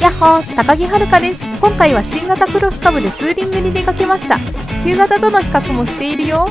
やっほー、高木遥です。今回は新型クロス株でツーリングに出かけました。旧型との比較もしているよ。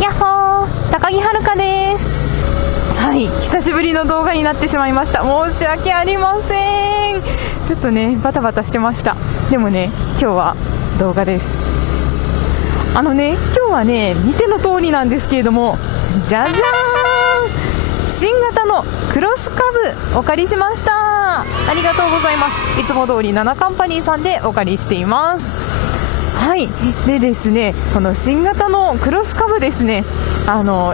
やっほー、高木遥です。はい、久しぶりの動画になってしまいました。申し訳ありません。ちょっとねバタバタしてました。でもね今日は動画です。今日はね見ての通りなんですけれども、じゃじゃーん、新型のクロスカブお借りしました。ありがとうございます。いつも通りナナカンパニーさんでお借りしています。はい、でですね、この新型のクロスカブですね、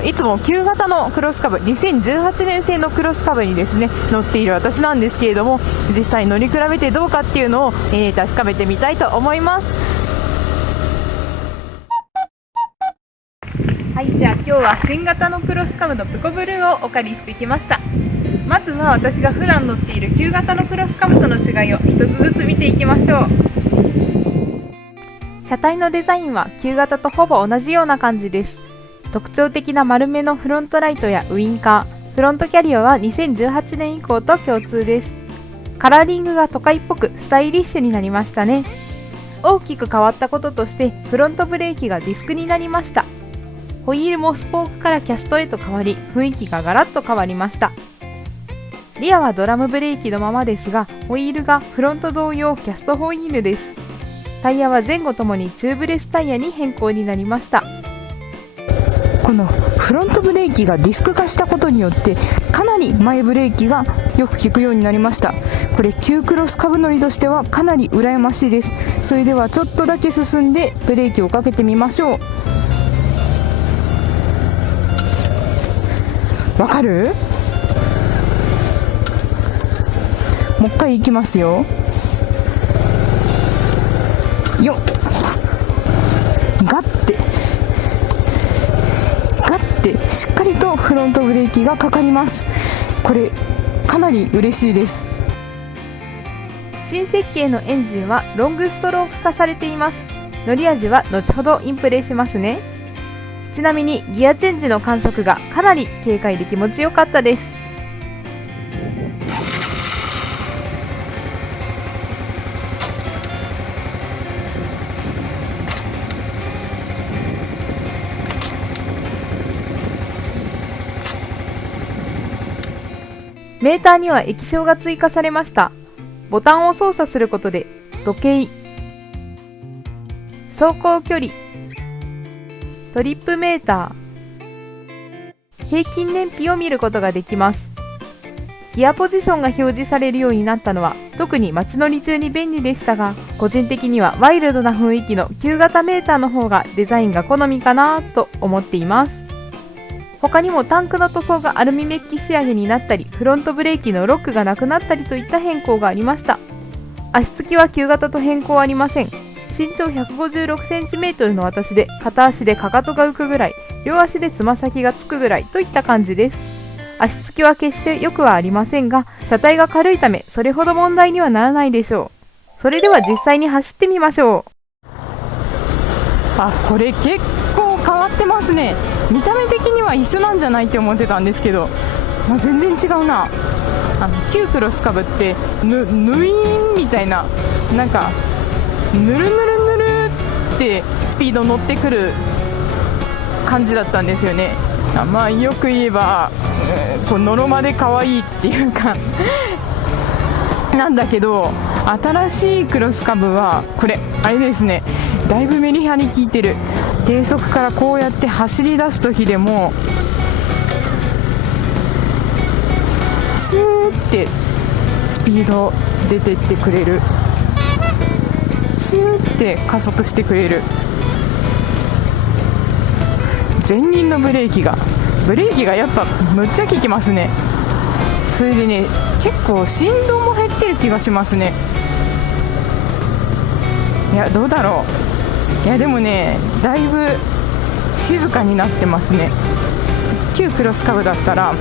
いつも旧型のクロスカブ、2018年製のクロスカブにですね乗っている私なんですけれども、実際乗り比べてどうかっていうのを、確かめてみたいと思います。はい、じゃあ今日は新型のクロスカブのプコブルーをお借りしてきました。まずは私が普段乗っている旧型のクロスカブとの違いを一つずつ見ていきましょう。車体のデザインは旧型とほぼ同じような感じです。特徴的な丸めのフロントライトやウインカー、フロントキャリアは2018年以降と共通です。カラーリングが都会っぽくスタイリッシュになりましたね。大きく変わったこととしてフロントブレーキがディスクになりました。ホイールもスポークからキャストへと変わり、雰囲気がガラッと変わりました。リアはドラムブレーキのままですが、ホイールがフロント同様キャストホイールです。タイヤは前後ともにチューブレスタイヤに変更になりました。このフロントブレーキがディスク化したことによってかなり前ブレーキがよく効くようになりました。これ旧クロス株乗りとしてはかなり羨ましいです。それではちょっとだけ進んでブレーキをかけてみましょう。わかる？もう一回いきますよ。よっ、ガッてしっかりとフロントブレーキがかかります。これかなり嬉しいです。新設計のエンジンはロングストローク化されています。乗り味は後ほどインプレしますね。ちなみにギアチェンジの感触がかなり軽快で気持ちよかったです。メーターには液晶が追加されました。ボタンを操作することで時計、走行距離、トリップメーター、平均燃費を見ることができます。ギアポジションが表示されるようになったのは特に街乗り中に便利でしたが、個人的にはワイルドな雰囲気の旧型メーターの方がデザインが好みかなと思っています。他にもタンクの塗装がアルミメッキ仕上げになったり、フロントブレーキのロックがなくなったりといった変更がありました。足つきは旧型と変更ありません。身長 156cm の私で片足でかかとが浮くぐらい、両足でつま先がつくぐらいといった感じです。足つきは決して良くはありませんが、車体が軽いためそれほど問題にはならないでしょう。それでは実際に走ってみましょう。これ結構変わってますね。見た目的には一緒なんじゃないって思ってたんですけど、全然違うな。旧クロス株ってヌイーンみたいな、なんかぬるぬるぬるってスピード乗ってくる感じだったんですよね。よく言えばのろまで可愛いっていうかなんだけど、新しいクロス株はこれあれですね、だいぶメリハリ効いてる。低速からこうやって走り出す時でもスーってスピード出てってくれる、スーって加速してくれる。前輪のブレーキがやっぱむっちゃ効きますね。それでね、結構振動も減ってる気がしますね。いやどうだろう。いやでもね、だいぶ静かになってますね。旧クロス株だったら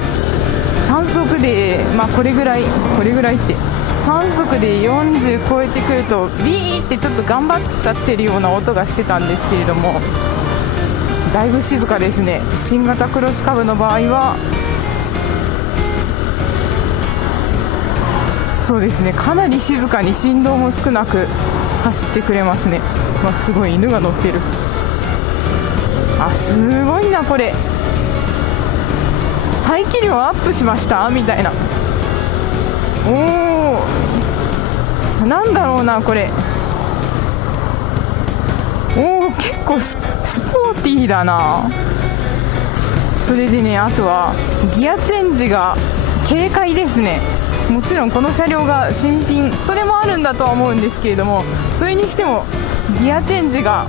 3速でこれぐらいって3速で40超えてくるとビーってちょっと頑張っちゃってるような音がしてたんですけれども、だいぶ静かですね。新型クロスカブの場合はそうですね、かなり静かに振動も少なく走ってくれますね。すごい犬が乗ってる。すごいなこれ。排気量アップしましたみたいな。なんだろうなこれ。結構スポーティーだな。それでね、あとはギアチェンジが軽快ですね。もちろんこの車両が新品、それもあるんだとは思うんですけれども、それにしてもギアチェンジが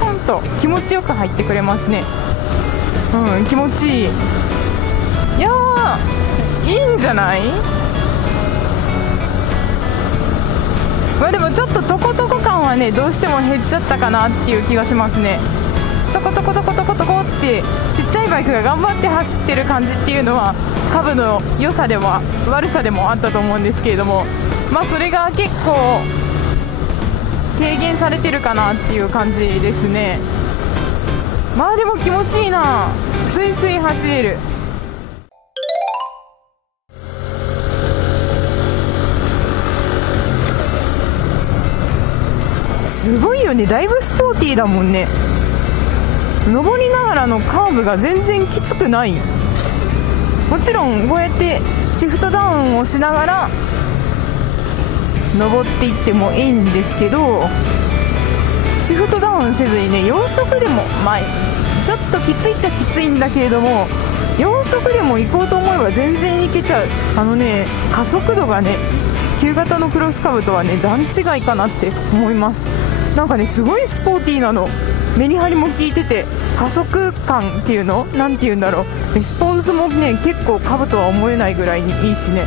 ポンと気持ちよく入ってくれますね。気持ちいい。いやー、いいんじゃない？でもちょっとトコトコ感はね、どうしても減っちゃったかなっていう気がしますね。トコトコトコトコトコってちっちゃいバイクが頑張って走ってる感じっていうのはカブの良さでも悪さでもあったと思うんですけれども、それが結構軽減されてるかなっていう感じですね。でも気持ちいいな。スイスイ走れる。すごいよね。だいぶスポーティーだもんね。登りながらのカーブが全然きつくない。もちろんこうやってシフトダウンをしながら登っていってもいいんですけど、シフトダウンせずにね、4速でもちょっときついっちゃきついんだけれども、4速でも行こうと思えば全然行けちゃう。加速度がね、旧型のクロスカブとはね、段違いかなって思います。なんかね、すごいスポーティーなの。メリハリも効いてて、加速感っていうの、なんていうんだろう、レスポンスもね、結構カブとは思えないぐらいにいいしね、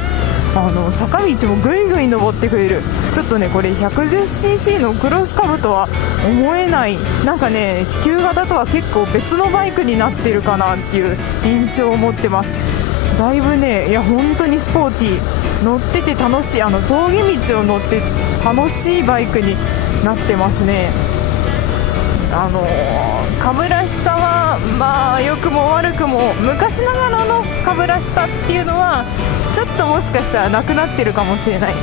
坂道もぐいぐい登ってくれる。ちょっとね、これ 110cc のクロスカブとは思えない。なんかね、旧型とは結構別のバイクになってるかなっていう印象を持ってます。だいぶね、本当にスポーティー、乗ってて楽しい。峠道を乗って楽しいバイクになってますね。カブらしさは良くも悪くも、昔ながらのカブらしさっていうのはちょっともしかしたらなくなってるかもしれない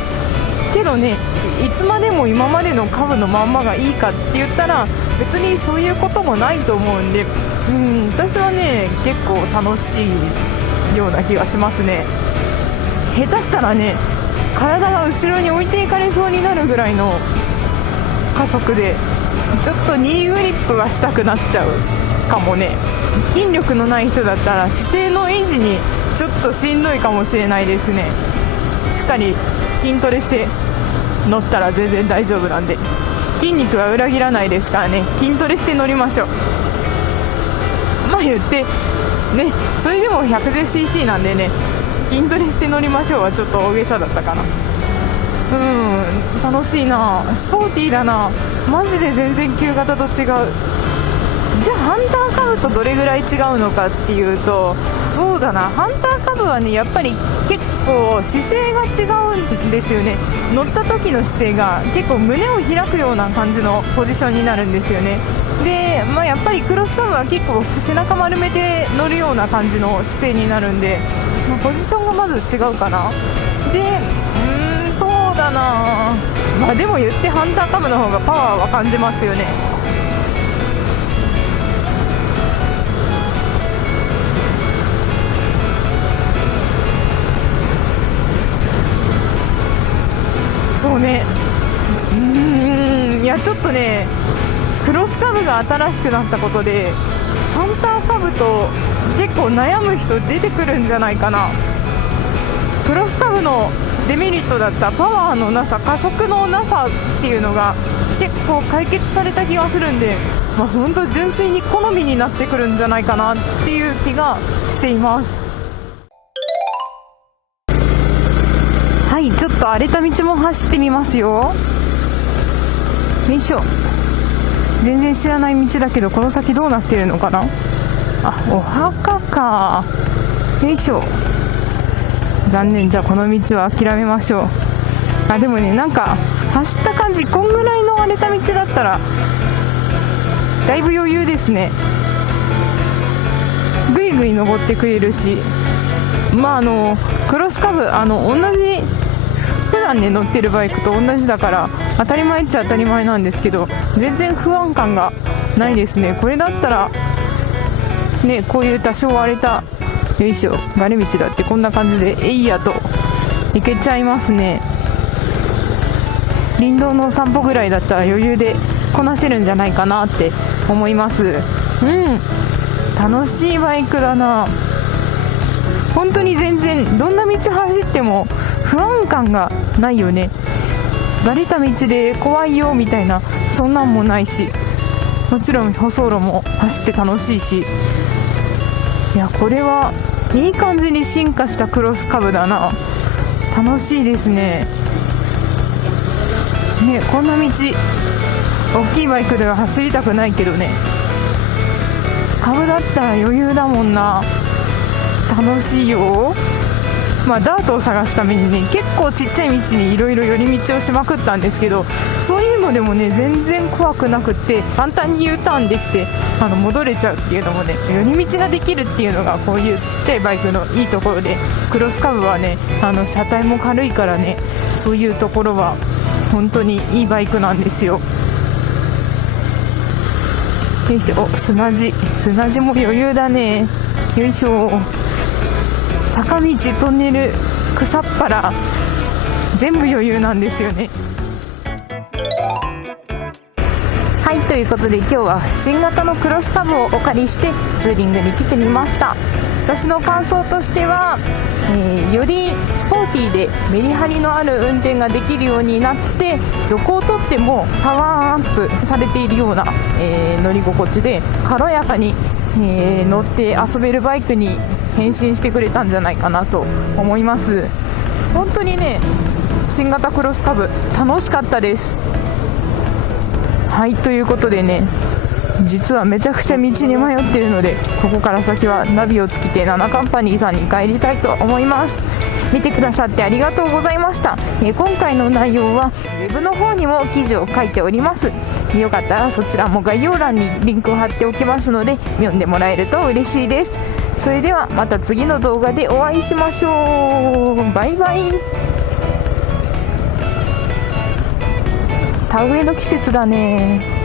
けどね、いつまでも今までのカブのまんまがいいかって言ったら別にそういうこともないと思うんで、私はね、結構楽しいような気がしますね。下手したらね、体が後ろに置いていかれそうになるぐらいの加速で、ちょっとニーグリップがしたくなっちゃうかもね。筋力のない人だったら姿勢の維持にちょっとしんどいかもしれないですね。しっかり筋トレして乗ったら全然大丈夫なんで、筋肉は裏切らないですからね、筋トレして乗りましょう。言ってね、それでも 110cc なんでね、筋トレして乗りましょうはちょっと大げさだったかな。楽しいな。スポーティーだな。マジで全然旧型と違う。じゃあハンターカブとどれぐらい違うのかっていうと、そうだな、ハンターカブはね、やっぱり結構姿勢が違うんですよね。乗った時の姿勢が結構胸を開くような感じのポジションになるんですよね。で、やっぱりクロスカブは結構背中丸めて乗るような感じの姿勢になるんで、ポジションがまず違うかな。で、そうだな、でも言ってハンターカブの方がパワーは感じますよね。そうね、いやちょっとね、クロスカブが新しくなったことでハンターカブと結構悩む人出てくるんじゃないかな。クロスカブのデメリットだったパワーのなさ、加速のなさっていうのが結構解決された気がするんで、本当純粋に好みになってくるんじゃないかなっていう気がしています。はい、ちょっと荒れた道も走ってみますよ。よいしょ。全然知らない道だけど、この先どうなってるのかな。お墓か。よいしょ。残念。じゃあこの道は諦めましょう。あ、でもね、なんか走った感じ、こんぐらいの荒れた道だったらだいぶ余裕ですね。ぐいぐい登ってくれるし、クロスカブ、同じ普段ね乗ってるバイクと同じだから当たり前っちゃ当たり前なんですけど、全然不安感がないですね。これだったらね、こういう多少荒れた、よいしょ、ガレ道だってこんな感じでえいやと行けちゃいますね。林道の散歩ぐらいだったら余裕でこなせるんじゃないかなって思います。楽しいバイクだな。本当に全然どんな道走っても不安感がないよね。バレた道で怖いよみたいな、そんなんもないし、もちろん舗装路も走って楽しいし、いや、これはいい感じに進化したクロスカブだな。楽しいですね。こんな道大きいバイクでは走りたくないけどね、カブだったら余裕だもんな。楽しいよ。ダートを探すためにね、結構ちっちゃい道にいろいろ寄り道をしまくったんですけど、そういうのでもね全然怖くなくって、簡単に U ターンできて戻れちゃうっていうのもね、寄り道ができるっていうのがこういうちっちゃいバイクのいいところで、クロスカブはね車体も軽いからね、そういうところは本当にいいバイクなんですよ。よいしょ、砂地も余裕だね。よいしょ、坂道、トンネル、草っぱら全部余裕なんですよね。はい、ということで今日は新型のクロスカブをお借りしてツーリングに来てみました。私の感想としては、よりスポーティーでメリハリのある運転ができるようになって、どこをとってもパワーアップされているような、乗り心地で軽やかに、乗って遊べるバイクに変身してくれたんじゃないかなと思います。本当にね、新型クロスカブ楽しかったです。はい、ということでね、実はめちゃくちゃ道に迷っているので、ここから先はナビをつけてナナカンパニーさんに帰りたいと思います。見てくださってありがとうございました。今回の内容はウェブの方にも記事を書いております。よかったらそちらも概要欄にリンクを貼っておきますので、読んでもらえると嬉しいです。それではまた次の動画でお会いしましょう。バイバイ。田植えの季節だね。